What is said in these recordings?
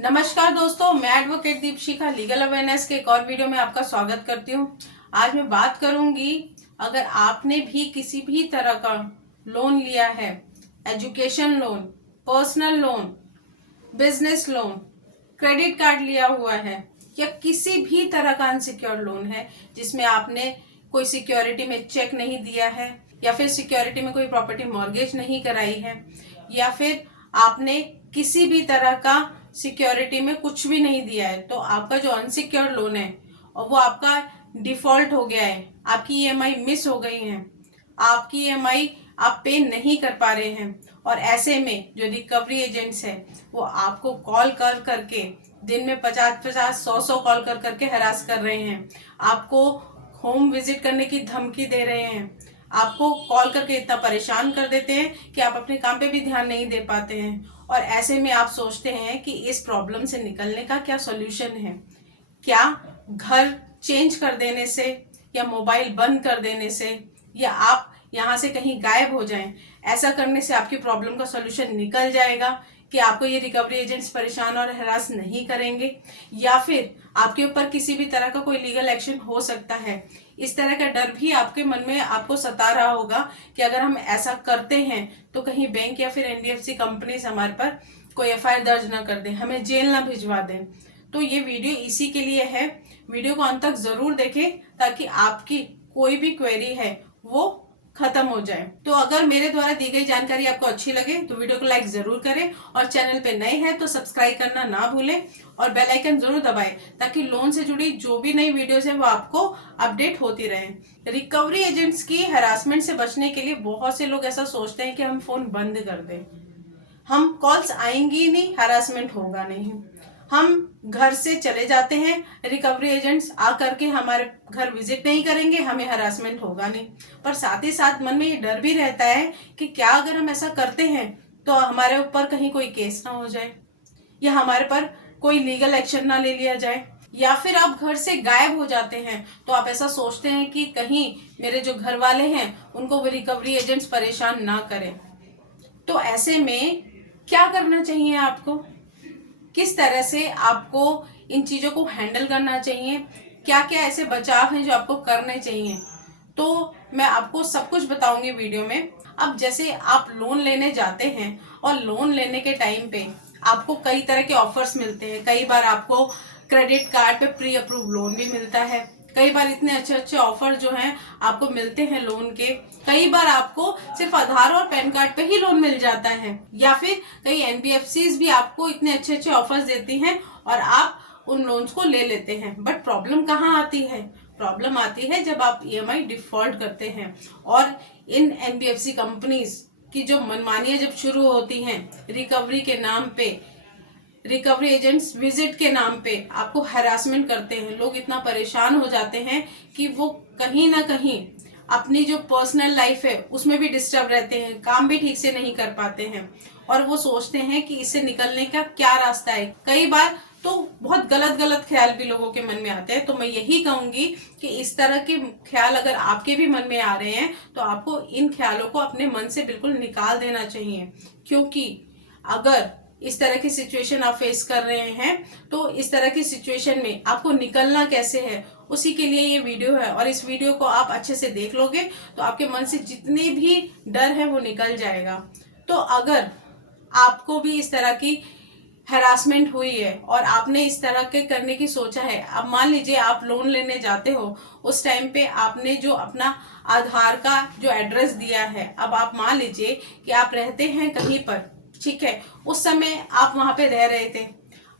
नमस्कार दोस्तों, मैं एडवोकेट दीपशिखा लीगल अवेयरनेस के एक और वीडियो में आपका स्वागत करती हूँ। आज मैं बात करूंगी, अगर आपने भी किसी भी तरह का लोन लिया है, education loan, personal loan, business loan, credit card लिया हुआ है या किसी भी तरह का अनसिक्योर्ड लोन है जिसमें आपने कोई सिक्योरिटी में चेक नहीं दिया है या फिर सिक्योरिटी में कोई प्रॉपर्टी मॉर्गेज नहीं कराई है या फिर आपने किसी भी तरह का सिक्योरिटी में कुछ भी नहीं दिया है, तो आपका जो अनसिक्योर्ड लोन है और वो आपका डिफॉल्ट हो गया है, आपकी ईएमआई मिस हो गई है, आपकी ईएमआई आप पे नहीं कर पा रहे हैं और ऐसे में जो रिकवरी एजेंट्स है वो आपको कॉल कर करके दिन में 50-50, 100-100 कॉल कर करके हरास कर रहे हैं, आपको होम विजिट करने की धमकी दे रहे हैं, आपको कॉल करके इतना परेशान कर देते हैं कि आप अपने काम पे भी ध्यान नहीं दे पाते हैं। और ऐसे में आप सोचते हैं कि इस प्रॉब्लम से निकलने का क्या सॉल्यूशन है। क्या घर चेंज कर देने से या मोबाइल बंद कर देने से या आप यहाँ से कहीं गायब हो जाएं, ऐसा करने से आपकी प्रॉब्लम का सॉल्यूशन निकल जाएगा कि आपको ये रिकवरी एजेंट्स परेशान और हरास नहीं करेंगे या फिर आपके ऊपर किसी भी तरह का कोई लीगल एक्शन हो सकता है। इस तरह का डर भी आपके मन में आपको सता रहा होगा कि अगर हम ऐसा करते हैं तो कहीं बैंक या फिर एनबीएफसी कंपनीज हमारे पर कोई एफआईआर दर्ज ना कर दे, हमें जेल ना भिजवा दें। तो ये वीडियो इसी के लिए है, वीडियो को अंत तक जरूर देखें ताकि आपकी कोई भी क्वेरी है वो खत्म हो जाए। तो अगर मेरे द्वारा दी गई जानकारी आपको अच्छी लगे तो वीडियो को लाइक जरूर करें और चैनल पे नए हैं तो सब्सक्राइब करना ना भूलें और बेल आइकन जरूर दबाएं ताकि लोन से जुड़ी जो भी नई वीडियोस है वो आपको अपडेट होती रहे। रिकवरी एजेंट्स की हरासमेंट से बचने के लिए बहुत से लोग ऐसा सोचते हैं कि हम फोन बंद कर दें, हम कॉल्स आएंगी नहीं, हरासमेंट होगा नहीं, हम घर से चले जाते हैं, रिकवरी एजेंट्स आ करके हमारे घर विजिट नहीं करेंगे, हमें हरासमेंट होगा नहीं। पर साथ ही साथ मन में ये डर भी रहता है कि क्या अगर हम ऐसा करते हैं तो हमारे ऊपर कहीं कोई केस ना हो जाए या हमारे पर कोई लीगल एक्शन ना ले लिया जाए, या फिर आप घर से गायब हो जाते हैं तो आप ऐसा सोचते हैं कि कहीं मेरे जो घर वाले हैं उनको वो रिकवरी एजेंट्स परेशान ना करें। तो ऐसे में क्या करना चाहिए आपको, किस तरह से आपको इन चीजों को हैंडल करना चाहिए, क्या क्या ऐसे बचाव हैं जो आपको करने चाहिए, तो मैं आपको सब कुछ बताऊंगी वीडियो में। अब जैसे आप लोन लेने जाते हैं और लोन लेने के टाइम पे आपको कई तरह के ऑफर्स मिलते हैं, कई बार आपको क्रेडिट कार्ड पे प्री अप्रूव लोन भी मिलता है, कई बार इतने अच्छे अच्छे ऑफर जो हैं आपको मिलते हैं लोन के, कई बार आपको सिर्फ आधार और पैन कार्ड पे ही लोन मिल जाता है या फिर कई एनबीएफसीज भी आपको इतने अच्छे अच्छे ऑफर्स देती हैं और आप उन लोन्स को ले लेते हैं। बट प्रॉब्लम कहाँ आती है, प्रॉब्लम आती है जब आप ईएमआई डिफॉल्ट करते हैं और इन एनबीएफसी कंपनीज की जो मनमानियां जब शुरू होती हैं, रिकवरी के नाम पे, रिकवरी एजेंट्स विजिट के नाम पे आपको हरासमेंट करते हैं, लोग इतना परेशान हो जाते हैं कि वो कहीं ना कहीं अपनी जो पर्सनल लाइफ है उसमें भी डिस्टर्ब रहते हैं, काम भी ठीक से नहीं कर पाते हैं और वो सोचते हैं कि इससे निकलने का क्या रास्ता है। कई बार तो बहुत गलत गलत ख्याल भी लोगों के मन में आते हैं। तो मैं यही कहूंगी कि इस तरह के ख्याल अगर आपके भी मन में आ रहे हैं तो आपको इन ख्यालों को अपने मन से बिल्कुल निकाल देना चाहिए, क्योंकि अगर इस तरह की सिचुएशन आप फेस कर रहे हैं तो इस तरह की सिचुएशन में आपको निकलना कैसे है उसी के लिए ये वीडियो है और इस वीडियो को आप अच्छे से देख लोगे तो आपके मन से जितने भी डर है वो निकल जाएगा। तो अगर आपको भी इस तरह की हैरासमेंट हुई है और आपने इस तरह के करने की सोचा है, अब मान लीजिए आप लोन लेने जाते हो, उस टाइम पे आपने जो अपना आधार का जो एड्रेस दिया है, अब आप मान लीजिए कि आप रहते हैं कहीं पर, ठीक है, उस समय आप वहां पे रह रहे थे,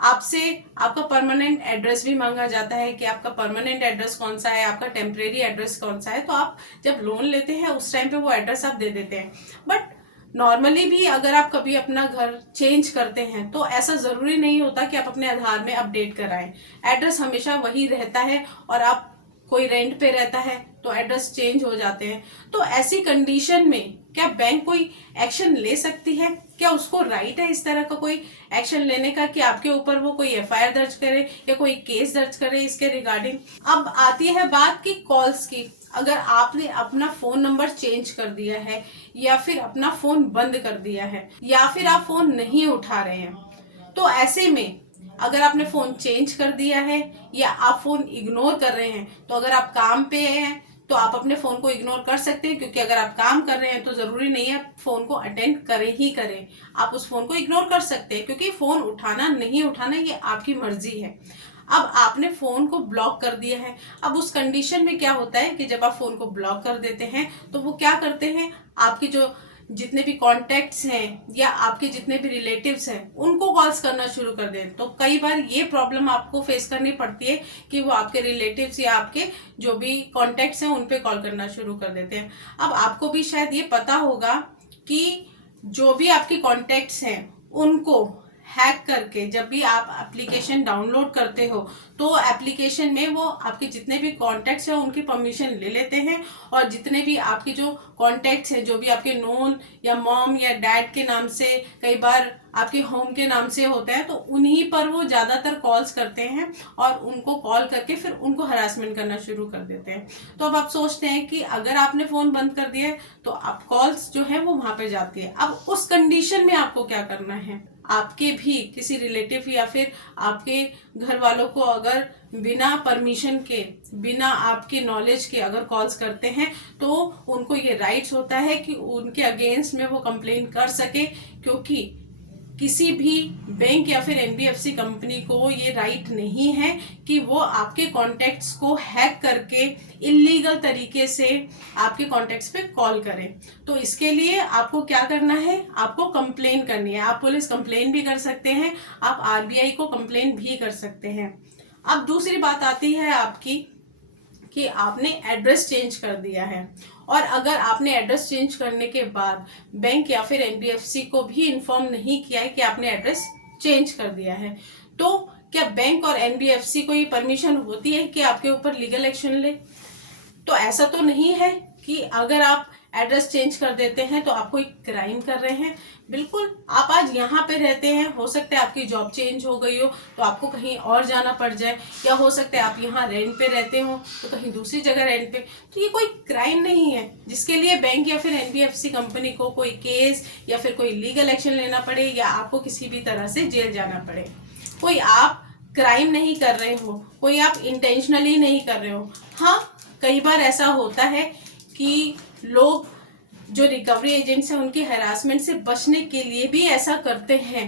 आपसे आपका परमानेंट एड्रेस भी मांगा जाता है कि आपका परमानेंट एड्रेस कौन सा है, आपका टेम्परेरी एड्रेस कौन सा है। तो आप जब लोन लेते हैं उस टाइम पे वो एड्रेस आप दे देते हैं। बट नॉर्मली भी अगर आप कभी अपना घर चेंज करते हैं तो ऐसा जरूरी नहीं होता कि आप अपने आधार में अपडेट कराएं, एड्रेस हमेशा वही रहता है और आप कोई रेंट पे रहता है तो एड्रेस चेंज हो जाते हैं। तो ऐसी कंडीशन में क्या बैंक कोई एक्शन ले सकती है, क्या उसको राइट है इस तरह का कोई एक्शन लेने का कि आपके ऊपर वो कोई एफआईआर दर्ज करे या कोई केस दर्ज करे इसके रिगार्डिंग। अब आती है बात की कॉल्स की, अगर आपने अपना फोन नंबर चेंज कर दिया है या फिर अपना फोन बंद कर दिया है या फिर आप फोन नहीं उठा रहे हैं तो ऐसे में अगर आपने फ़ोन चेंज कर दिया है या आप फ़ोन इग्नोर कर रहे हैं, तो अगर आप काम पे हैं तो आप अपने फ़ोन को इग्नोर कर सकते हैं, क्योंकि अगर आप काम कर रहे हैं तो ज़रूरी नहीं है आप फ़ोन को अटेंड करें ही करें। आप उस फ़ोन को इग्नोर कर सकते हैं, क्योंकि फ़ोन उठाना नहीं उठाना ये आपकी मर्जी है। अब आपने फ़ोन को ब्लॉक कर दिया है। अब उस कंडीशन में क्या होता है कि जब आप फ़ोन को ब्लॉक कर देते हैं तो वो क्या करते हैं, आपके जो जितने भी कॉन्टैक्ट्स हैं या आपके जितने भी रिलेटिव्स हैं उनको कॉल्स करना शुरू कर दें। तो कई बार ये प्रॉब्लम आपको फेस करनी पड़ती है कि वो आपके रिलेटिव्स या आपके जो भी कॉन्टैक्ट्स हैं उन पे कॉल करना शुरू कर देते हैं। अब आपको भी शायद ये पता होगा कि जो भी आपके कॉन्टैक्ट्स हैं उनको हैक करके जब भी आप एप्लीकेशन डाउनलोड करते हो तो एप्लीकेशन में वो आपके जितने भी कॉन्टैक्ट्स हैं उनकी परमिशन ले लेते हैं, और जितने भी आपके जो कॉन्टैक्ट्स हैं जो भी आपके नोन या मॉम या डैड के नाम से, कई बार आपके होम के नाम से होते हैं, तो उन्हीं पर वो ज़्यादातर कॉल्स करते हैं और उनको कॉल करके फिर उनको हरासमेंट करना शुरू कर देते हैं। तो अब आप सोचते हैं कि अगर आपने फ़ोन बंद कर दिया है तो आप कॉल्स जो है वो वहाँ पे जाती है। अब उस कंडीशन में आपको क्या करना है, आपके भी किसी रिलेटिव या फिर आपके घर वालों को अगर बिना परमिशन के, बिना आपके नॉलेज के अगर कॉल्स करते हैं तो उनको ये राइट्स होता है कि उनके अगेंस्ट में वो कंप्लेन कर सके, क्योंकि किसी भी बैंक या फिर एनबीएफसी कंपनी को ये राइट नहीं है कि वो आपके कॉन्टैक्ट्स को हैक करके इलीगल तरीके से आपके कॉन्टैक्ट्स पे कॉल करें। तो इसके लिए आपको क्या करना है, आपको कंप्लेन करनी है। आप पुलिस कंप्लेन भी कर सकते हैं, आप आरबीआई को कंप्लेन भी कर सकते हैं। अब दूसरी बात आती है आपकी कि आपने एड्रेस चेंज कर दिया है, और अगर आपने एड्रेस चेंज करने के बाद बैंक या फिर एनबीएफसी को भी इन्फॉर्म नहीं किया है कि आपने एड्रेस चेंज कर दिया है, तो क्या बैंक और एनबीएफसी को ये परमिशन होती है कि आपके ऊपर लीगल एक्शन ले? तो ऐसा तो नहीं है कि अगर आप एड्रेस चेंज कर देते हैं तो आप कोई क्राइम कर रहे हैं। बिल्कुल, आप आज यहाँ पे रहते हैं, हो सकता है आपकी जॉब चेंज हो गई हो तो आपको कहीं और जाना पड़ जाए, या हो सकता है आप यहाँ रेंट पे रहते हो तो कहीं दूसरी जगह रेंट पे। तो ये कोई क्राइम नहीं है जिसके लिए बैंक या फिर एनबीएफसी कंपनी को कोई केस या फिर कोई लीगल एक्शन लेना पड़े या आपको किसी भी तरह से जेल जाना पड़े। कोई आप क्राइम नहीं कर रहे हो, कोई आप इंटेंशनली नहीं कर रहे हो। हाँ, कई बार ऐसा होता है कि लोग जो रिकवरी एजेंट्स हैं उनकी हैरासमेंट से बचने के लिए भी ऐसा करते हैं।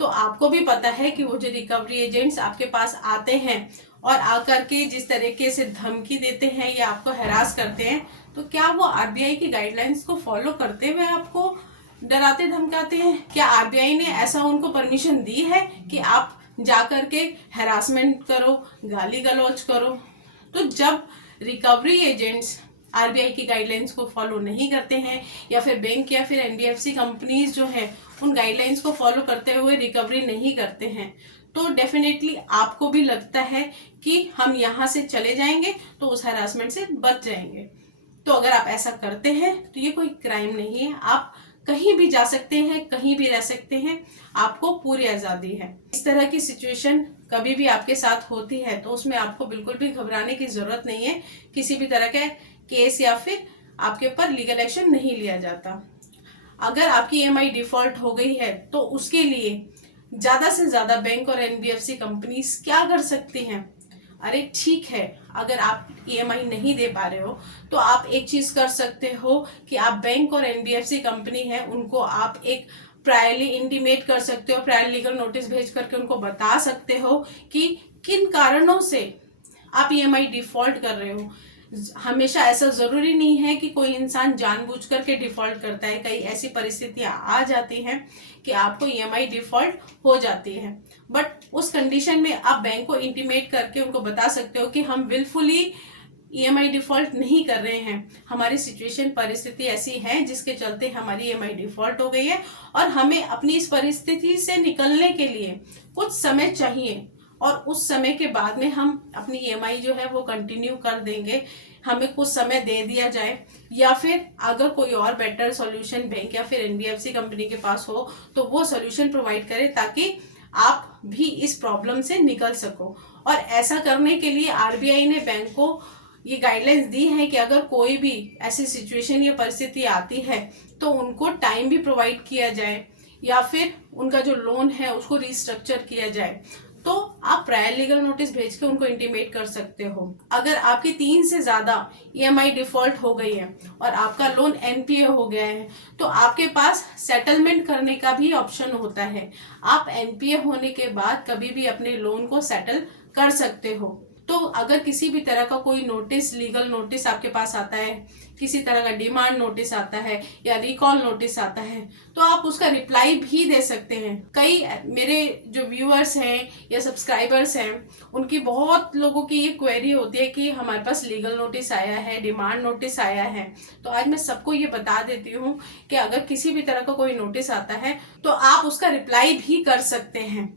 तो आपको भी पता है कि वो जो रिकवरी एजेंट्स आपके पास आते हैं और आकर के जिस तरीके से धमकी देते हैं या आपको हैरास करते हैं, तो क्या वो आरबीआई की गाइडलाइंस को फॉलो करते हुए आपको डराते धमकाते हैं? क्या आरबीआई ने ऐसा उनको परमिशन दी है कि आप जा करके हैरासमेंट करो, गाली गलौज करो? तो जब रिकवरी एजेंट्स आरबीआई की गाइडलाइंस को फॉलो नहीं करते हैं या फिर बैंक या फिर एनबीएफसी कंपनीज जो हैं उन गाइडलाइंस को फॉलो करते हुए रिकवरी नहीं करते हैं, तो डेफिनेटली आपको भी लगता है कि हम यहाँ से चले जाएंगे तो उस हरासमेंट से बच जाएंगे। तो अगर आप ऐसा करते हैं तो ये कोई क्राइम नहीं है, आप कहीं भी जा सकते हैं, कहीं भी रह सकते हैं, आपको पूरी आज़ादी है। इस तरह की सिचुएशन कभी भी आपके साथ होती है तो उसमें आपको बिल्कुल भी घबराने की ज़रूरत नहीं है। किसी भी तरह के केस या फिर आपके ऊपर लीगल एक्शन नहीं लिया जाता। अगर आपकी ईएमआई डिफॉल्ट हो गई है तो उसके लिए ज़्यादा से ज़्यादा बैंक और एनबीएफसी कंपनीज क्या कर सकती हैं? अरे ठीक है, अगर आप ईएमआई नहीं दे पा रहे हो तो आप एक चीज़ कर सकते हो कि आप बैंक और एनबीएफसी कंपनी है उनको आप एक प्रायरली इंटीमेट कर सकते हो, प्रायर लीगल नोटिस भेज करके उनको बता सकते हो कि किन कारणों से आप ईएमआई डिफॉल्ट कर रहे हो। हमेशा ऐसा जरूरी नहीं है कि कोई इंसान जानबूझ करके डिफॉल्ट करता है, कई ऐसी परिस्थितियां आ जाती हैं कि आपको ईएमआई डिफॉल्ट हो जाती है, बट उस कंडीशन में आप बैंक को इंटीमेट करके उनको बता सकते हो कि हम विलफुली ईएमआई डिफॉल्ट नहीं कर रहे हैं, हमारी सिचुएशन परिस्थिति ऐसी है जिसके चलते हमारी ईएमआई डिफॉल्ट हो गई है और हमें अपनी इस परिस्थिति से निकलने के लिए कुछ समय चाहिए और उस समय के बाद में हम अपनी ईएमआई जो है वो कंटिन्यू कर देंगे, हमें कुछ समय दे दिया जाए, या फिर अगर कोई और बेटर सॉल्यूशन बैंक या फिर एनबीएफसी कंपनी के पास हो तो वो सॉल्यूशन प्रोवाइड करे ताकि आप भी इस प्रॉब्लम से निकल सको। और ऐसा करने के लिए आरबीआई ने बैंक को ये गाइडलाइंस दी है कि अगर कोई भी ऐसी सिचुएशन या परिस्थिति आती है तो उनको टाइम भी प्रोवाइड किया जाए या फिर उनका जो लोन है उसको रिस्ट्रक्चर किया जाए, तो आप प्रायर लीगल नोटिस भेज के उनको इंटीमेट कर सकते हो। अगर आपकी 3 से ज्यादा ईएमआई डिफॉल्ट हो गई है और आपका लोन एनपीए हो गया है, तो आपके पास सेटलमेंट करने का भी ऑप्शन होता है। आप एनपीए होने के बाद कभी भी अपने लोन को सेटल कर सकते हो। तो अगर किसी भी तरह का कोई नोटिस, लीगल नोटिस आपके पास आता है, किसी तरह का डिमांड नोटिस आता है या रिकॉल नोटिस आता है, तो आप उसका रिप्लाई भी दे सकते हैं। कई मेरे जो व्यूअर्स हैं या सब्सक्राइबर्स हैं, उनकी बहुत लोगों की ये क्वेरी होती है कि हमारे पास लीगल नोटिस आया है, डिमांड नोटिस आया है। तो आज मैं सबको ये बता देती हूँ कि अगर किसी भी तरह का कोई नोटिस आता है तो आप उसका रिप्लाई भी कर सकते हैं।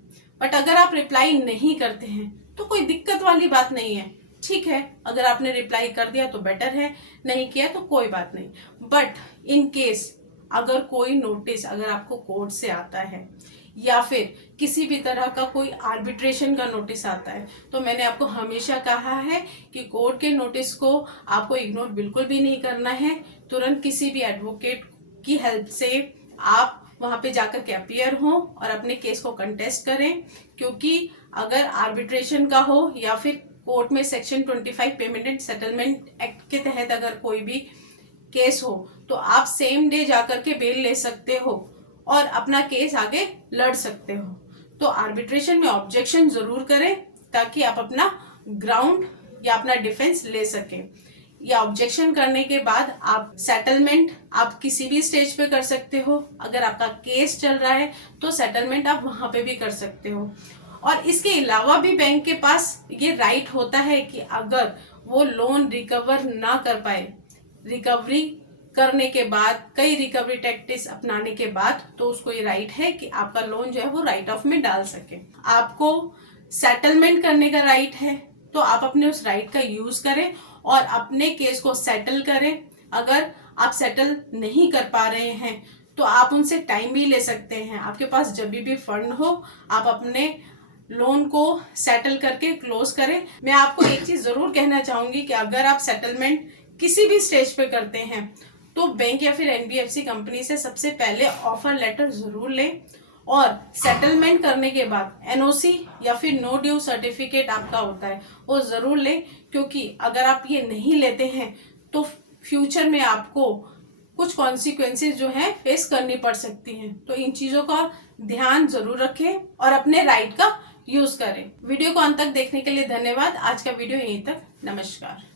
बट अगर आप रिप्लाई नहीं करते हैं तो कोई दिक्कत वाली बात नहीं है, ठीक है। अगर आपने रिप्लाई कर दिया तो बेटर है, नहीं किया तो कोई बात नहीं। बट इन केस अगर कोई नोटिस अगर आपको कोर्ट से आता है या फिर किसी भी तरह का कोई आर्बिट्रेशन का नोटिस आता है, तो मैंने आपको हमेशा कहा है कि कोर्ट के नोटिस को आपको इग्नोर बिल्कुल भी नहीं करना है। तुरंत किसी भी एडवोकेट की हेल्प से आप वहां पे जाकर के अपीयर हो और अपने केस को कंटेस्ट करें, क्योंकि अगर आर्बिट्रेशन का हो या फिर कोर्ट में section 25 payment and settlement act के तहत अगर कोई भी केस हो, तो आप सेम डे जाकर के बेल ले सकते हो और अपना केस आगे लड़ सकते हो। तो आर्बिट्रेशन में ऑब्जेक्शन जरूर करें ताकि आप अपना ग्राउंड या अपना डिफेंस ले सकें। या ऑब्जेक्शन करने के बाद आप सेटलमेंट आप किसी भी स्टेज पे कर सकते हो। अगर आपका केस चल रहा है तो सेटलमेंट आप वहां पे भी कर सकते हो। और इसके अलावा भी बैंक के पास ये राइट होता है कि अगर वो लोन रिकवर ना कर पाए, रिकवरी करने के बाद, कई रिकवरी टैक्टिक्स अपनाने के बाद, तो उसको ये राइट है कि आपका लोन जो है वो राइट ऑफ में डाल सके। आपको सेटलमेंट करने का राइट है, तो आप अपने उस राइट का यूज करें और अपने केस को सेटल करें। अगर आप सेटल नहीं कर पा रहे हैं तो आप उनसे टाइम भी ले सकते हैं। आपके पास जब भी फंड हो आप अपने लोन को सेटल करके क्लोज करें। मैं आपको एक चीज जरूर कहना चाहूंगी कि अगर आप सेटलमेंट किसी भी स्टेज पे करते हैं तो बैंक या फिर एनबीएफसी कंपनी से सबसे पहले ऑफर लेटर जरूर लें और सेटलमेंट करने के बाद एनओसी या फिर नो ड्यू सर्टिफिकेट आपका होता है वो जरूर लें, क्योंकि अगर आप ये नहीं लेते हैं तो फ्यूचर में आपको कुछ कॉन्सिक्वेंसेज जो है फेस करनी पड़ सकती हैं। तो इन चीजों का ध्यान जरूर रखें और अपने राइट का यूज करें। वीडियो को अंत तक देखने के लिए धन्यवाद। आज का वीडियो यहीं तक। नमस्कार।